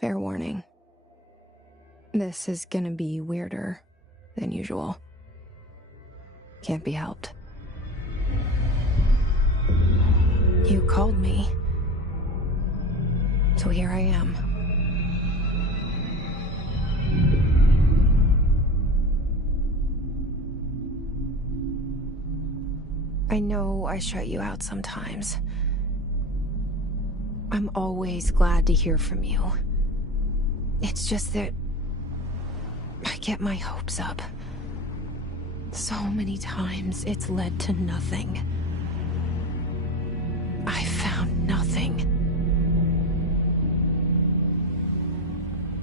Fair warning. This is gonna be weirder than usual. Can't be helped. You called me. So here I am. I know I shut you out sometimes. I'm always glad to hear from you. It's just that I get my hopes up. So many times it's led to nothing. I found nothing.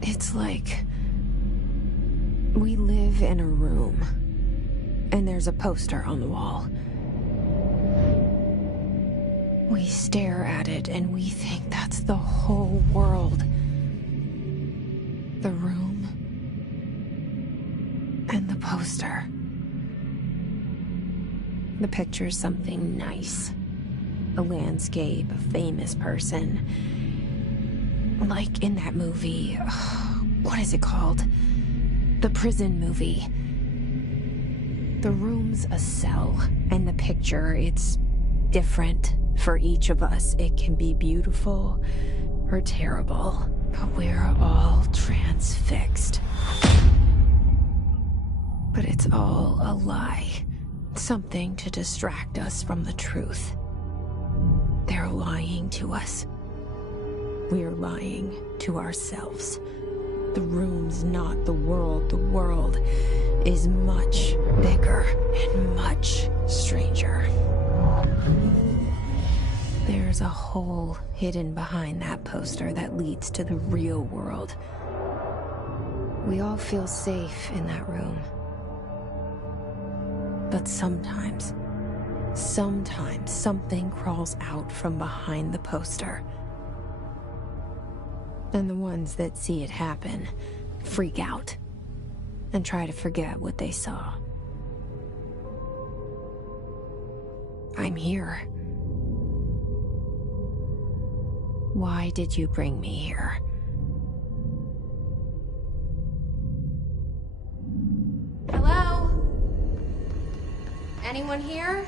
It's like we live in a room, and there's a poster on the wall. We stare at it and we think that's the whole world. The room and the poster. The picture's something nice. A landscape, a famous person. Like in that movie, what is it called? The prison movie. The room's a cell, and the picture, it's different for each of us. It can be beautiful or terrible, but we're all transfixed. But it's all a lie. Something to distract us from the truth. They're lying to us. We're lying to ourselves. The room's not the world. The world is much bigger and much stranger. There's a hole hidden behind that poster that leads to the real world. We all feel safe in that room. But sometimes something crawls out from behind the poster. And the ones that see it happen freak out and try to forget what they saw. I'm here. Why did you bring me here? Hello? Anyone here?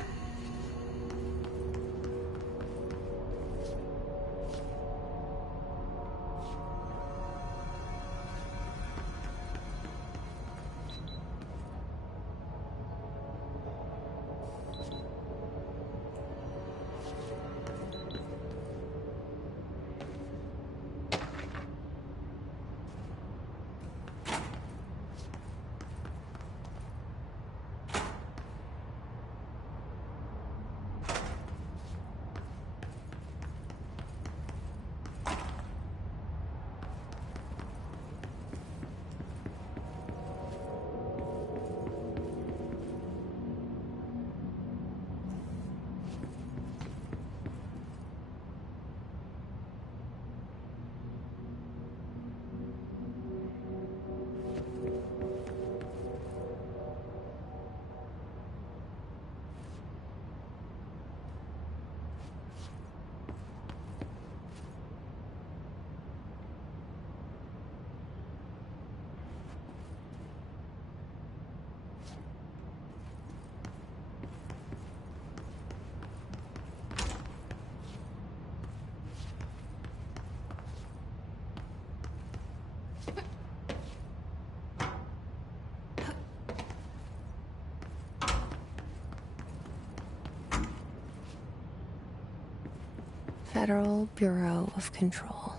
Federal Bureau of Control.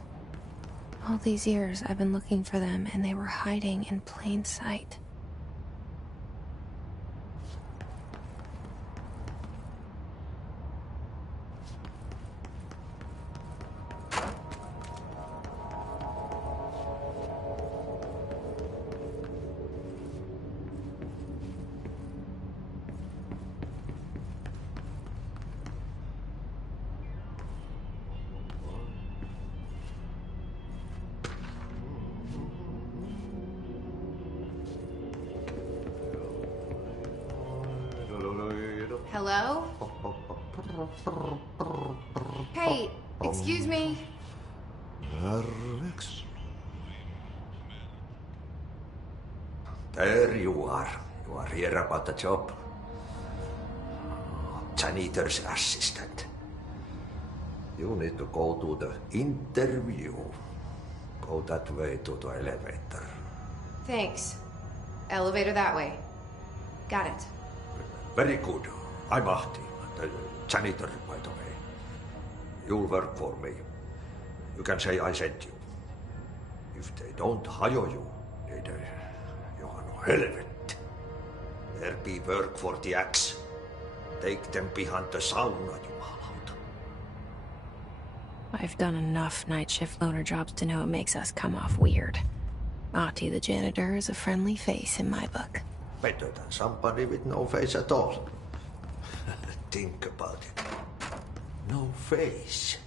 All these years I've been looking for them, and they were hiding in plain sight. Hello? Hey, excuse me. Alex, There you are. You are here about the job. Janitor's assistant. You need to go to the interview. Go that way to the elevator. Thanks. Elevator that way. Got it. Very good. I'm Ahti, the janitor, by the way. You'll work for me. You can say I sent you. If they don't hire you, you are no helvet. There be work for the axe. Take them behind the sauna, jumalauta. I've done enough night shift loner jobs to know it makes us come off weird. Ahti the janitor is a friendly face in my book. Better than somebody with no face at all. Think about it. No face.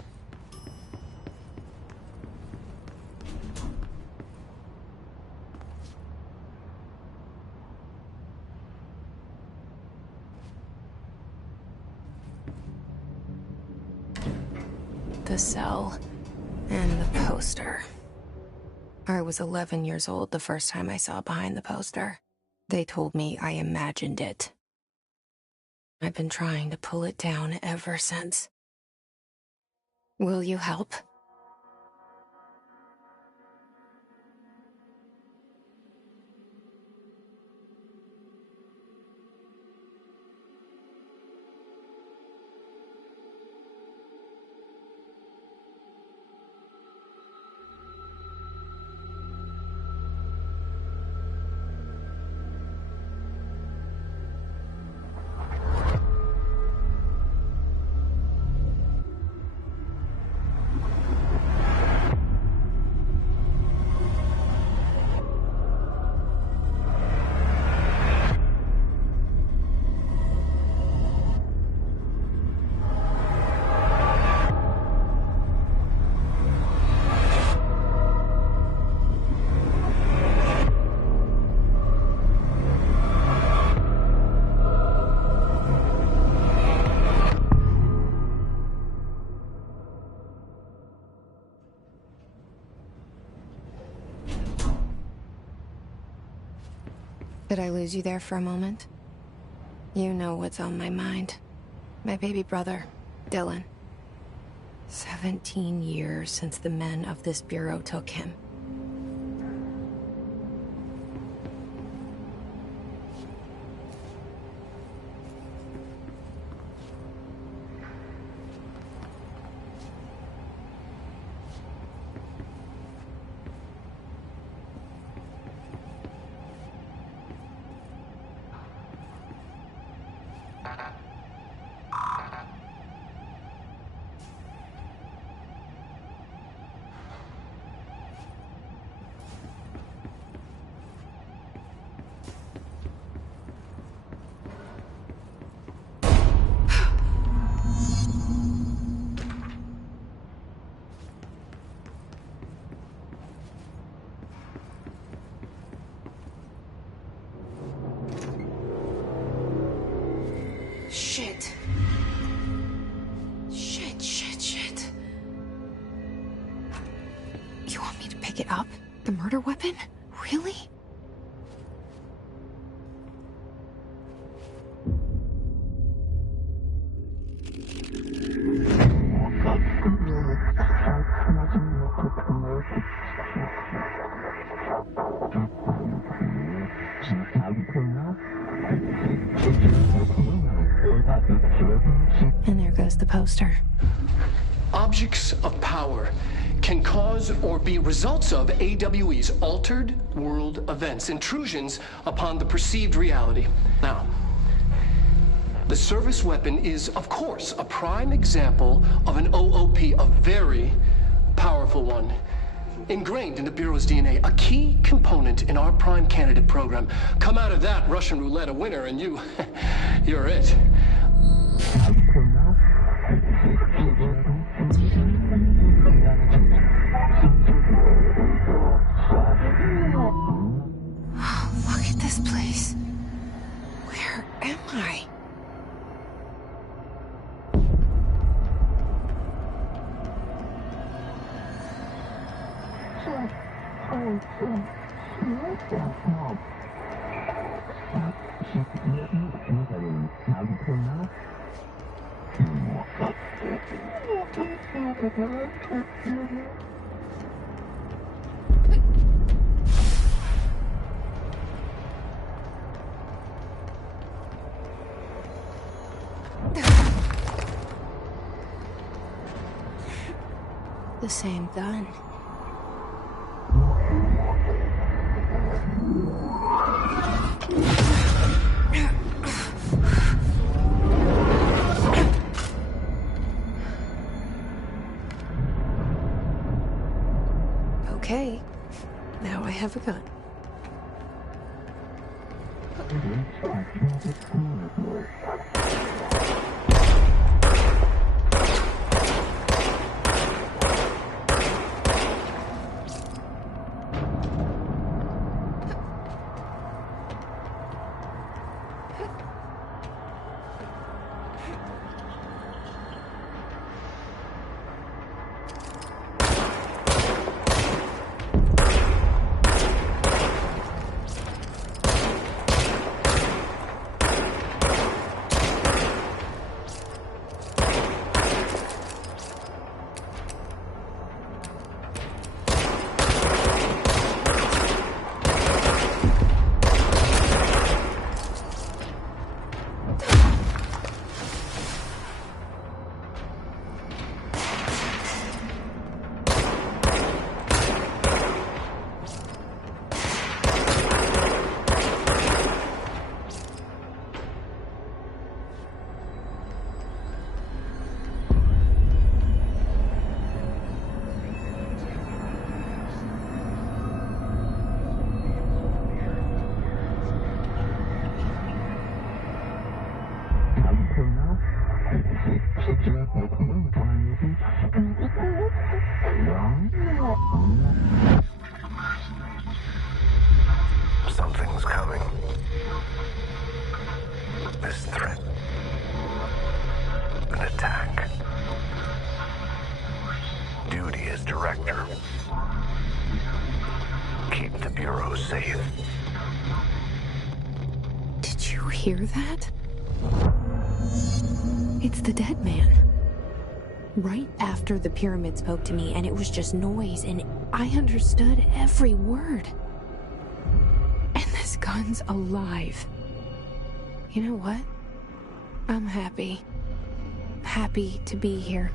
The cell and the poster. I was 11 years old the first time I saw behind the poster. They told me I imagined it. I've been trying to pull it down ever since. Will you help? Did I lose you there for a moment? You know what's on my mind. My baby brother, Dylan. 17 years since the men of this bureau took him. Shit. Shit. You want me to pick it up? The murder weapon? Really? And there goes the poster. Objects of power can cause or be results of AWE's altered world events, intrusions upon the perceived reality. Now, the service weapon is, of course, a prime example of an OOP, a very powerful one. Ingrained in the Bureau's DNA, a key component in our prime candidate program. Come out of that Russian roulette a winner and you're it. Look at this place. Where am I? The same gun. Okay, now I have a gun. Something's coming. This threat. An attack. Duty as director. Keep the Bureau safe. Did you hear that? It's the dead man. Right after the pyramid spoke to me, and it was just noise, and I understood every word. And this gun's alive. You know what? I'm happy. Happy to be here.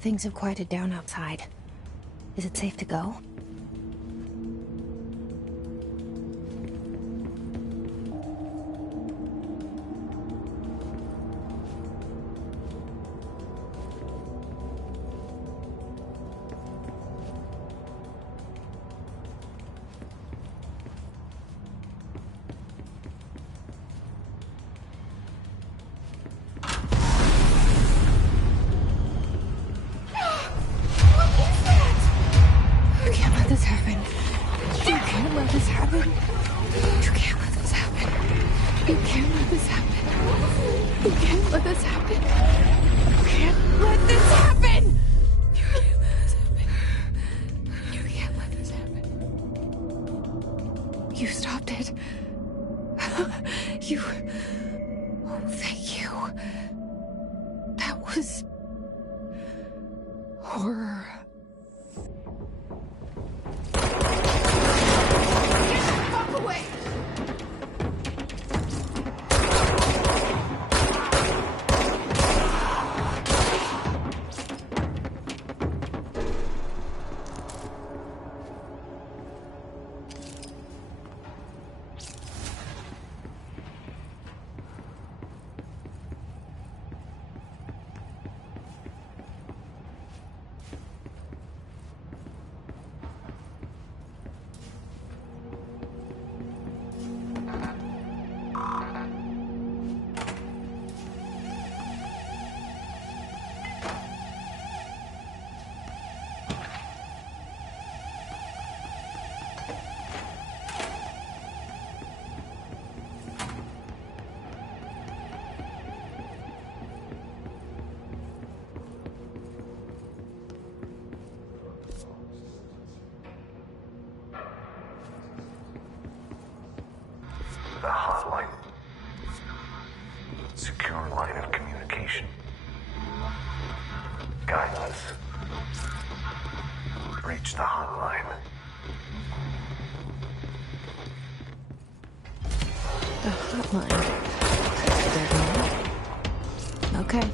Things have quieted down outside. Is it safe to go? You stopped it. You... Oh, thank you. That was... horror. Get the fuck away! guidance. Reach the hotline. The hotline. Okay.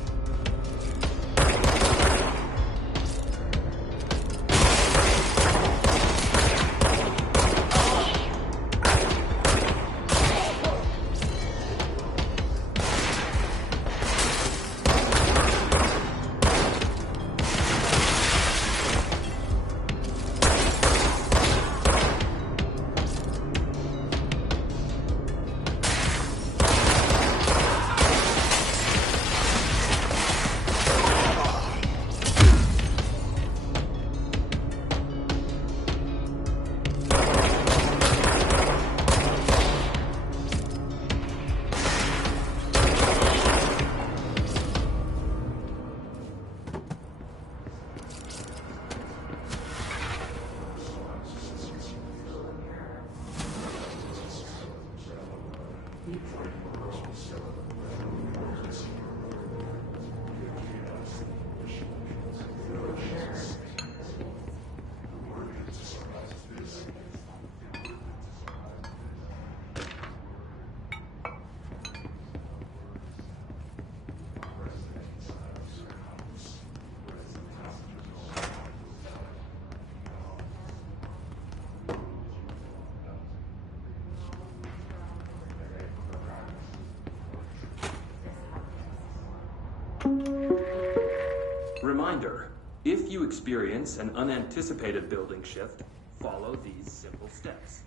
Reminder, if you experience an unanticipated building shift, follow these simple steps.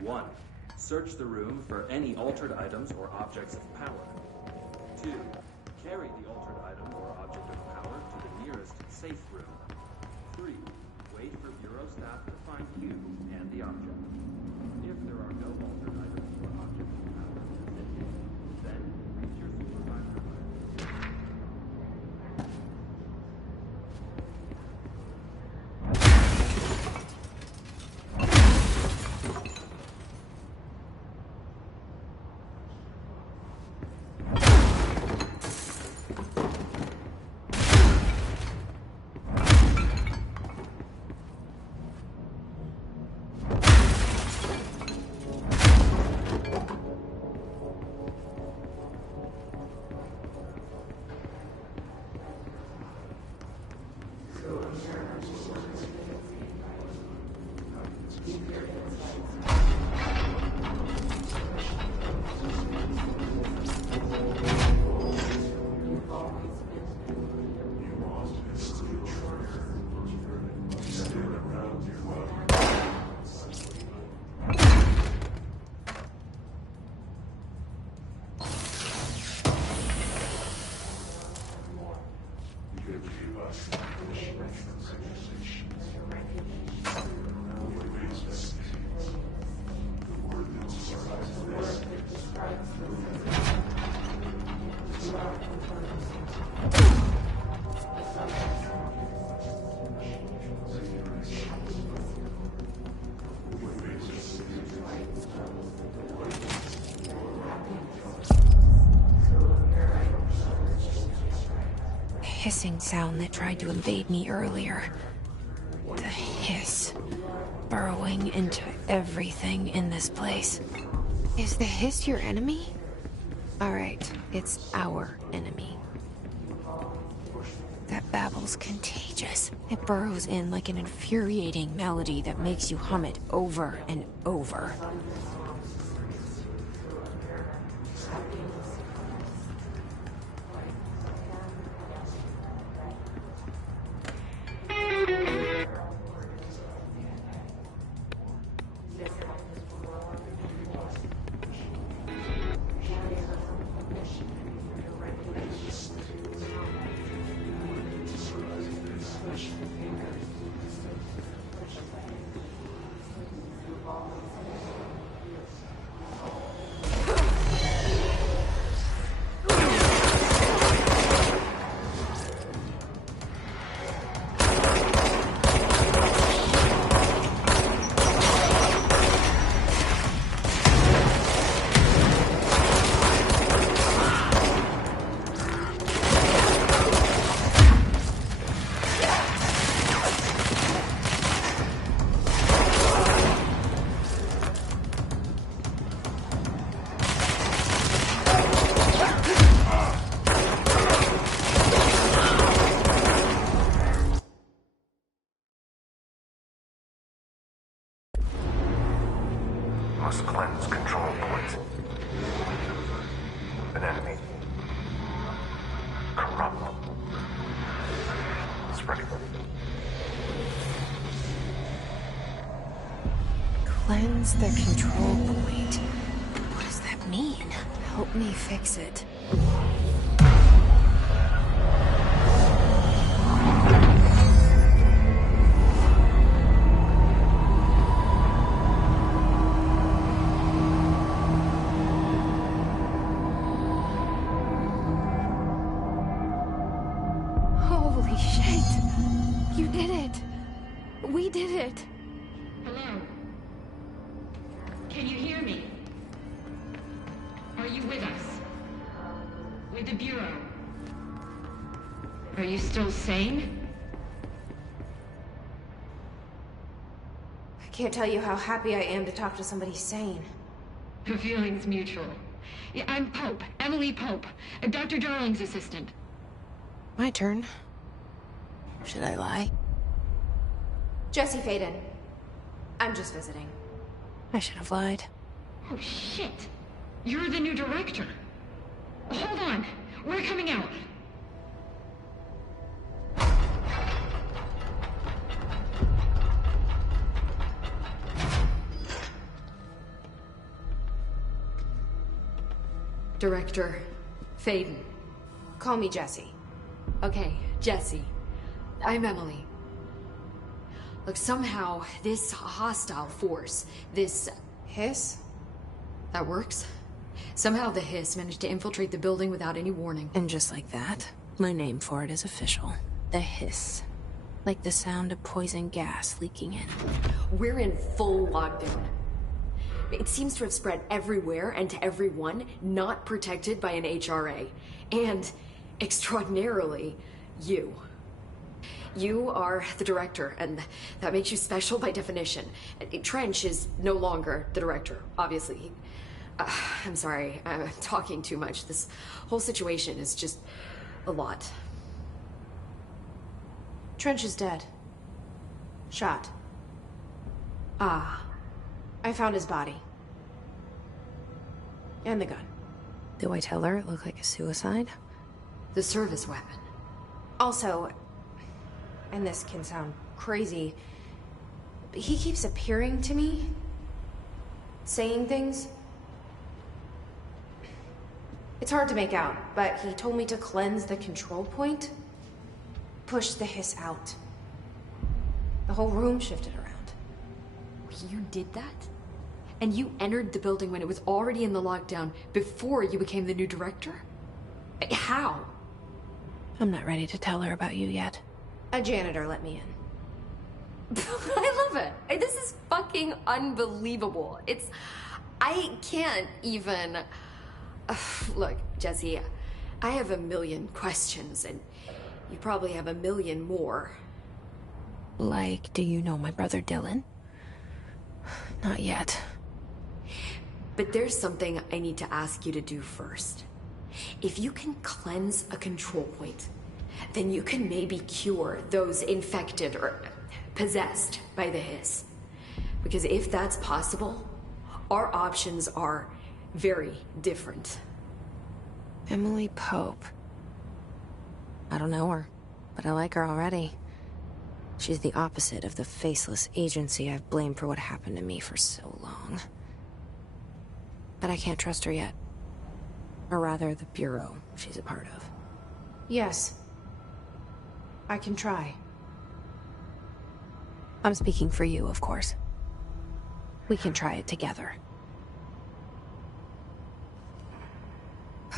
1. Search the room for any altered items or objects of power. 2. Carry the altered item or object of power to the nearest safe room. 3. Wait for Bureau staff to find you and the object. If there are no altered items or objects of power within you, then reach your supervisor. Hissing sound that tried to invade me earlier. The hiss, burrowing into everything in this place. Is the hiss your enemy? Alright, it's our enemy. That babble's contagious. It burrows in like an infuriating melody that makes you hum it over and over. spreading. Cleanse the control point. What does that mean? Help me fix it. Holy shit! You did it! We did it! Hello? Can you hear me? Are you with us? With the Bureau? Are you still sane? I can't tell you how happy I am to talk to somebody sane. The feeling's mutual. Yeah, I'm Pope, Emily Pope, Dr. Darling's assistant. My turn. Should I lie? Jesse Faden. I'm just visiting. I should have lied. Oh, shit. You're the new director. Hold on. We're coming out. Director Faden. Call me Jesse. Okay, Jesse. I'm Emily. Look, somehow this hostile force, this... Hiss? That works? Somehow the Hiss managed to infiltrate the building without any warning. And just like that, my name for it is official. The Hiss. Like the sound of poison gas leaking in. We're in full lockdown. It seems to have spread everywhere and to everyone not protected by an HRA. And, extraordinarily, you. You are the director, and that makes you special by definition. Trench is no longer the director, obviously. I'm sorry, I'm talking too much. This whole situation is just a lot. Trench is dead. Shot. Ah. I found his body. And the gun. Do I tell her it looked like a suicide? The service weapon. Also, and this can sound crazy, but he keeps appearing to me, saying things. It's hard to make out, but he told me to cleanse the control point, push the Hiss out. The whole room shifted around. You did that? And you entered the building when it was already in the lockdown before you became the new director? How? I'm not ready to tell her about you yet. A janitor let me in. I love it. This is fucking unbelievable. I can't even... Look, Jesse, I have a million questions, and you probably have a million more. Like, do you know my brother Dylan? Not yet. But there's something I need to ask you to do first. If you can cleanse a control point, then you can maybe cure those infected or possessed by the Hiss. Because if that's possible, our options are very different. Emily Pope. I don't know her, but I like her already. She's the opposite of the faceless agency I've blamed for what happened to me for so long. But I can't trust her yet. Or rather, the Bureau she's a part of. Yes. I can try. I'm speaking for you, of course. We can try it together.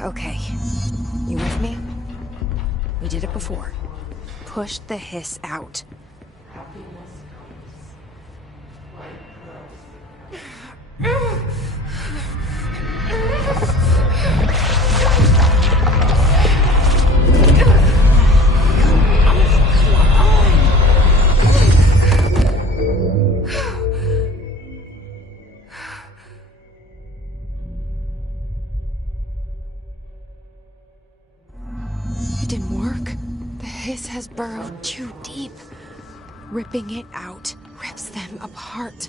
Okay. You with me? We did it before. Push the Hiss out. It didn't work. The Hiss has burrowed too deep. Ripping it out rips them apart.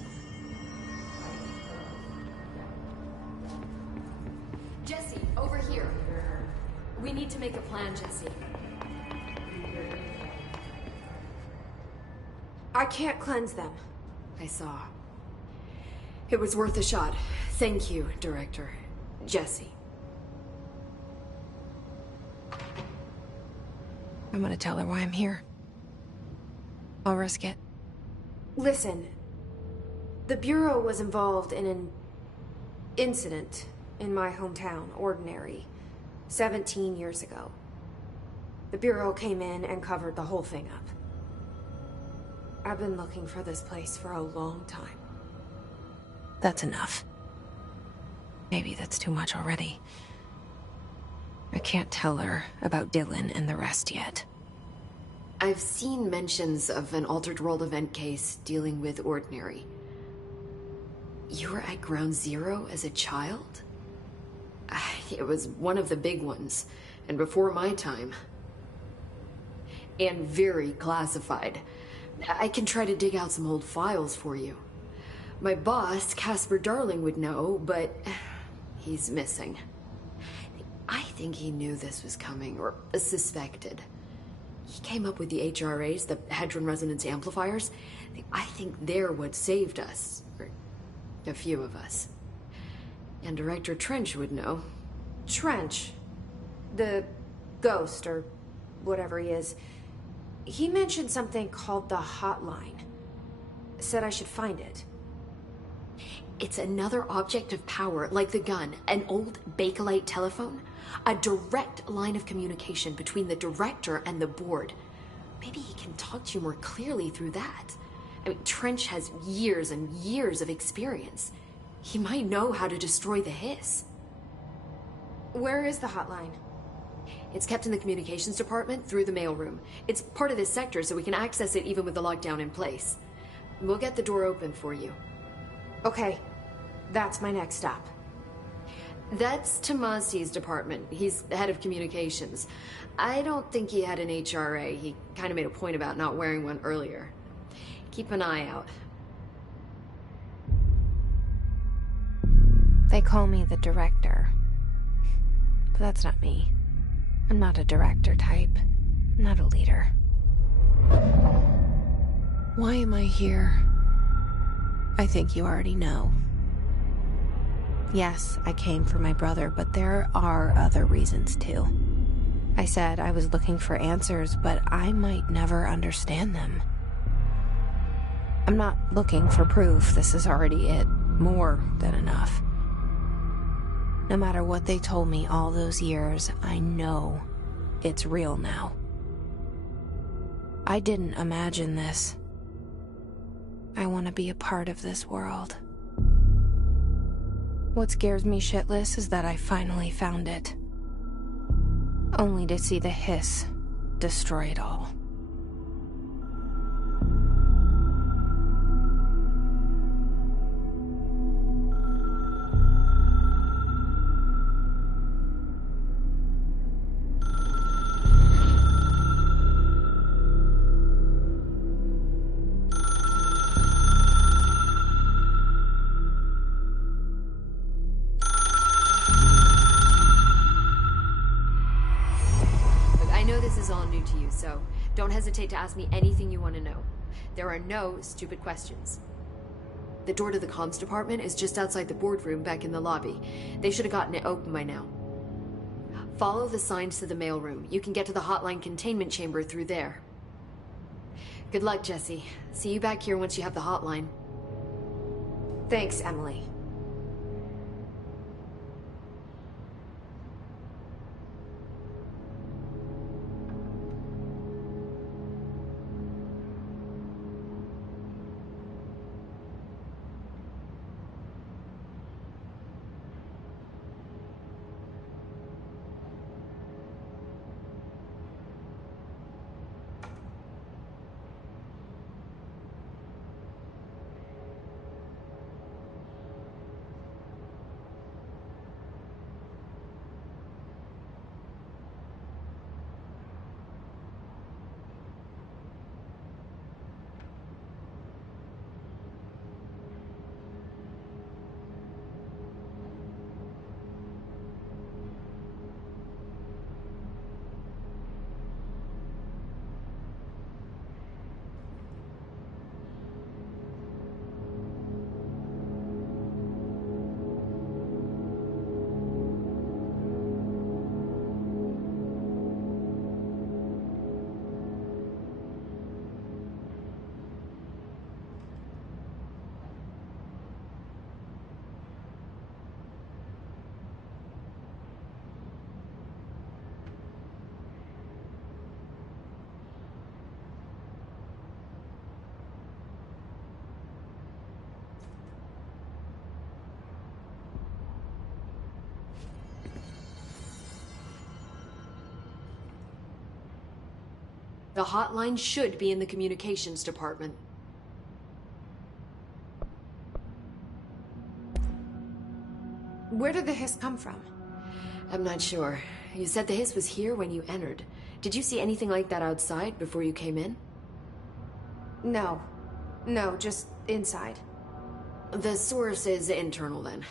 Jesse, over here. We need to make a plan, Jesse. I can't cleanse them. I saw. It was worth a shot. Thank you, Director. Jesse. I'm gonna tell her why I'm here. I'll risk it. Listen, the Bureau was involved in an incident in my hometown, Ordinary, 17 years ago. The Bureau came in and covered the whole thing up. I've been looking for this place for a long time. That's enough. Maybe that's too much already. I can't tell her about Dylan and the rest yet. I've seen mentions of an Altered World event case dealing with Ordinary. You were at Ground Zero as a child? It was one of the big ones, and before my time. And very classified. I can try to dig out some old files for you. My boss, Casper Darling, would know, but he's missing. I think he knew this was coming, or suspected. He came up with the HRAs, the Hadron Resonance Amplifiers. I think they're what saved us. Or a few of us. And Director Trench would know. Trench, the ghost, or whatever he is, he mentioned something called the Hotline. Said I should find it. It's another object of power, like the gun, an old Bakelite telephone. A direct line of communication between the director and the board. Maybe he can talk to you more clearly through that. I mean, Trench has years and years of experience. He might know how to destroy the Hiss. Where is the hotline? It's kept in the communications department through the mailroom. It's part of this sector, so we can access it even with the lockdown in place. We'll get the door open for you. Okay, that's my next stop. That's Tomasi's department. He's the head of communications. I don't think he had an HRA. He kind of made a point about not wearing one earlier. Keep an eye out. They call me the director. But that's not me. I'm not a director type. I'm not a leader. Why am I here? I think you already know. Yes, I came for my brother, but there are other reasons too. I said I was looking for answers, but I might never understand them. I'm not looking for proof. This is already it. More than enough. No matter what they told me all those years, I know it's real now. I didn't imagine this. I want to be a part of this world. What scares me shitless is that I finally found it. Only to see the Hiss destroy it all. So don't hesitate to ask me anything you want to know. There are no stupid questions. The door to the comms department is just outside the boardroom back in the lobby. They should have gotten it open by now. Follow the signs to the mailroom. You can get to the hotline containment chamber through there. Good luck, Jesse. See you back here once you have the hotline. Thanks, Emily. The hotline should be in the communications department. Where did the hiss come from? I'm not sure. You said the hiss was here when you entered. Did you see anything like that outside before you came in? No. No, just inside. The source is internal then.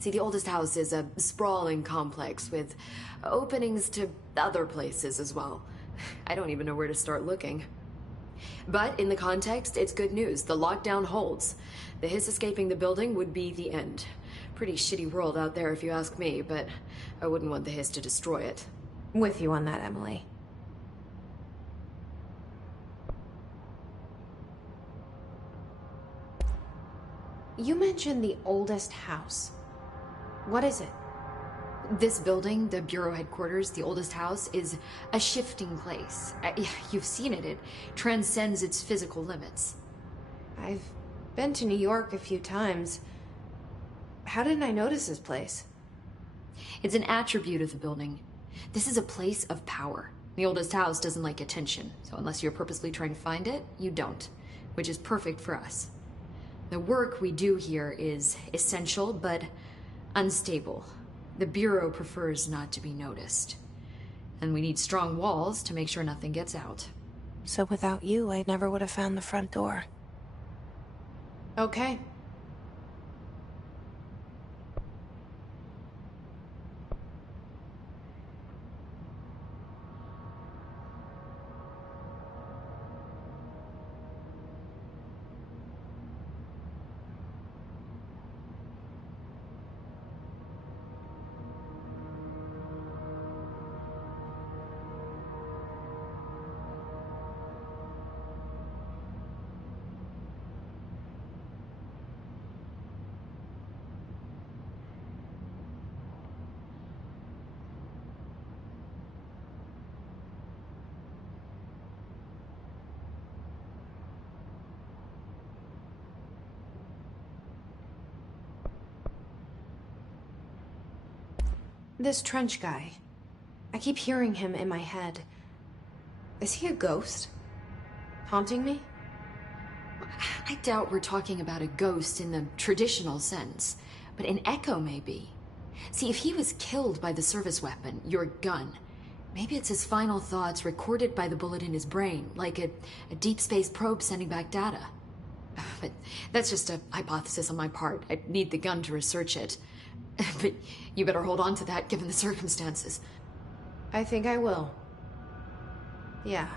See, the oldest house is a sprawling complex with openings to other places as well. I don't even know where to start looking. But in the context, it's good news. The lockdown holds. The hiss escaping the building would be the end. Pretty shitty world out there if you ask me, but I wouldn't want the hiss to destroy it. With you on that, Emily. You mentioned the oldest house. What is it? This building, the Bureau headquarters, the oldest house, is a shifting place. You've seen it. It transcends its physical limits. I've been to New York a few times. How didn't I notice this place? It's an attribute of the building. This is a place of power. The oldest house doesn't like attention, so unless you're purposely trying to find it, you don't, which is perfect for us. The work we do here is essential, but unstable. The Bureau prefers not to be noticed. And we need strong walls to make sure nothing gets out. So without you, I never would have found the front door. Okay. This Trench guy. I keep hearing him in my head. Is he a ghost? Haunting me? I doubt we're talking about a ghost in the traditional sense, but an echo maybe. See, if he was killed by the service weapon, your gun, maybe it's his final thoughts recorded by the bullet in his brain, like a deep space probe sending back data. But that's just a hypothesis on my part. I'd need the gun to research it. But you better hold on to that given the circumstances. I think I will. Yeah.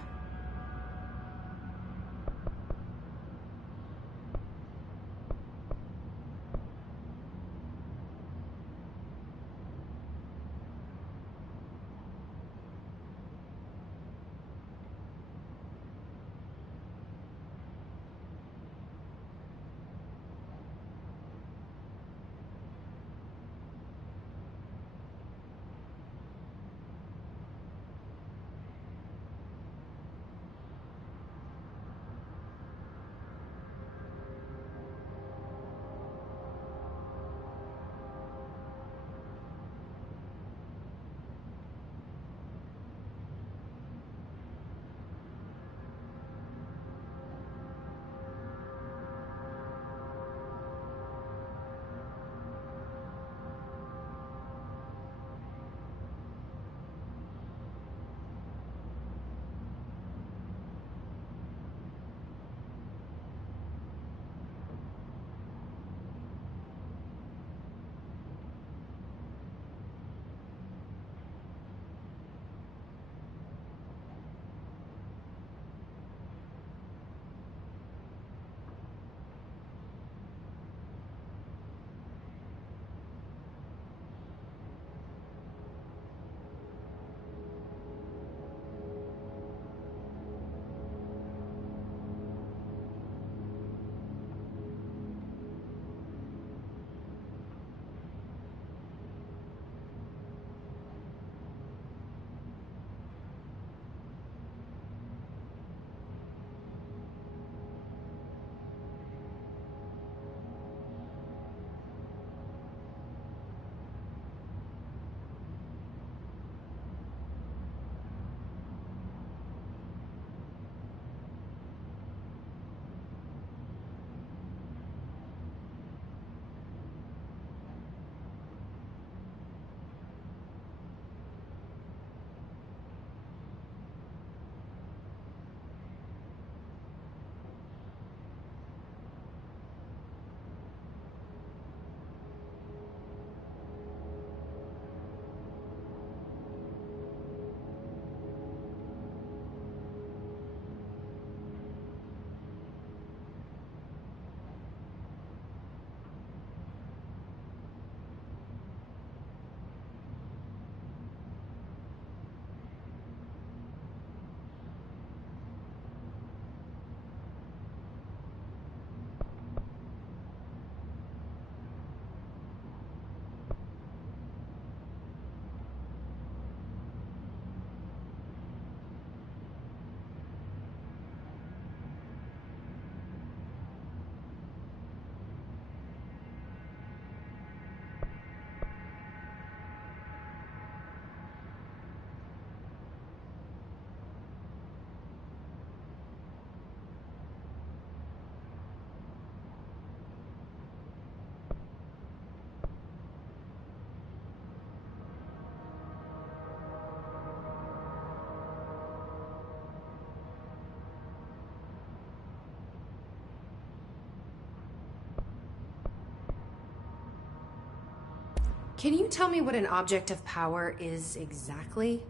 Can you tell me what an object of power is exactly?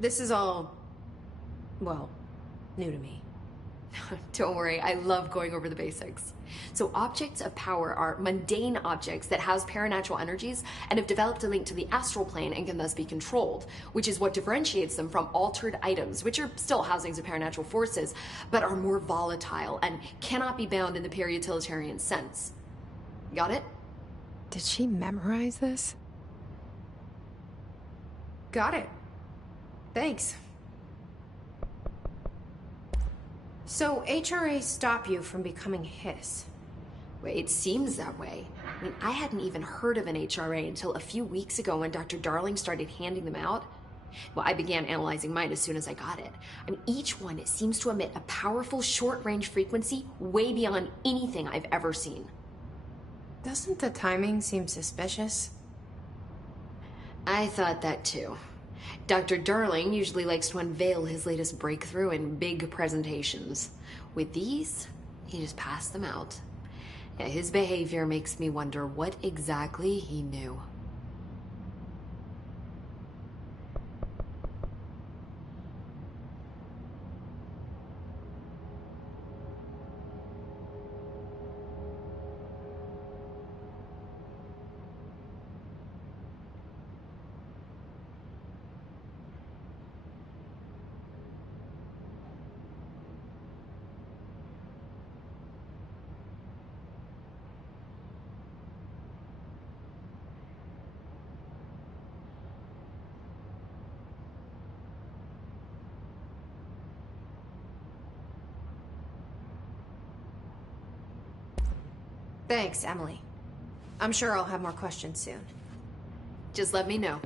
This is all, well, new to me. Don't worry, I love going over the basics. So objects of power are mundane objects that house paranatural energies and have developed a link to the astral plane and can thus be controlled, which is what differentiates them from altered items, which are still housings of paranatural forces, but are more volatile and cannot be bound in the pure utilitarian sense. Got it? Did she memorize this? Got it. Thanks. So HRA stop you from becoming Hiss? Well, it seems that way. I mean, I hadn't even heard of an HRA until a few weeks ago when Dr. Darling started handing them out. Well, I began analyzing mine as soon as I got it. I mean, each one seems to emit a powerful short-range frequency way beyond anything I've ever seen. Doesn't the timing seem suspicious? I thought that too. Dr. Darling usually likes to unveil his latest breakthrough in big presentations. With these, he just passed them out. Yeah, his behavior makes me wonder what exactly he knew. Thanks, Emily. I'm sure I'll have more questions soon. Just let me know.